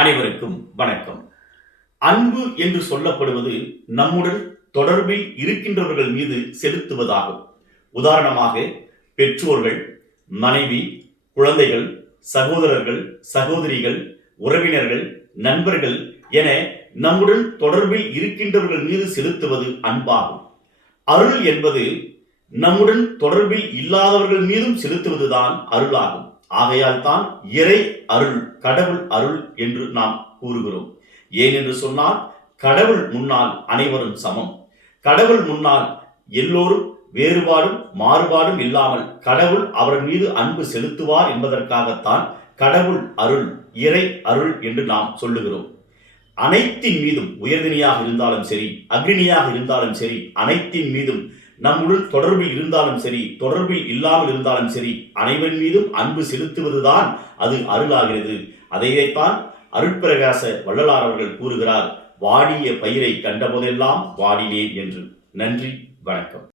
அனைவருக்கும் வணக்கம். அன்பு என்று சொல்லப்படுவது நம்முடன் தொடர்பில் இருக்கின்றவர்கள் மீது செலுத்துவதாகும். உதாரணமாக பெற்றோர்கள் மனைவி குழந்தைகள் சகோதரர்கள் சகோதரிகள் உறவினர்கள் நண்பர்கள் என நம்முடன் தொடர்பில் இருக்கின்றவர்கள் மீது செலுத்துவது அன்பாகும். அருள் என்பது நம்முடன் தொடர்பில் இல்லாதவர்கள் மீதும் செலுத்துவதுதான் அருளாகும். ஆகையால் தான் இறை அருள் கடவுள் அருள் என்று நாம் கூறுகிறோம். ஏன் என்று சொன்னால் கடவுள் முன்னால் அனைவரும் சமம். கடவுள் முன்னால் எல்லோரும் வேறுபாடும் மாறுபாடும் இல்லாமல் கடவுள் அவர் மீது அன்பு செலுத்துவார் என்பதற்காகத்தான் கடவுள் அருள் இறை அருள் என்று நாம் சொல்லுகிறோம். அனைத்தின் மீதும் உயர்தினியாக இருந்தாலும் சரி அக்னியாக இருந்தாலும் சரி அனைத்தின் மீதும் நம்முடன் தொடர்பில் இருந்தாலும் சரி தொடர்பில் இல்லாமல் இருந்தாலும் சரி அனைவன் மீதும் அன்பு செலுத்துவதுதான் அது அருளாகிறது. அதைத்தான் அருட்பிரகாச வள்ளலார் அவர்கள் கூறுகிறார் வாடிய பயிரை கண்டபோதெல்லாம் வாடினேன் என்று. நன்றி வணக்கம்.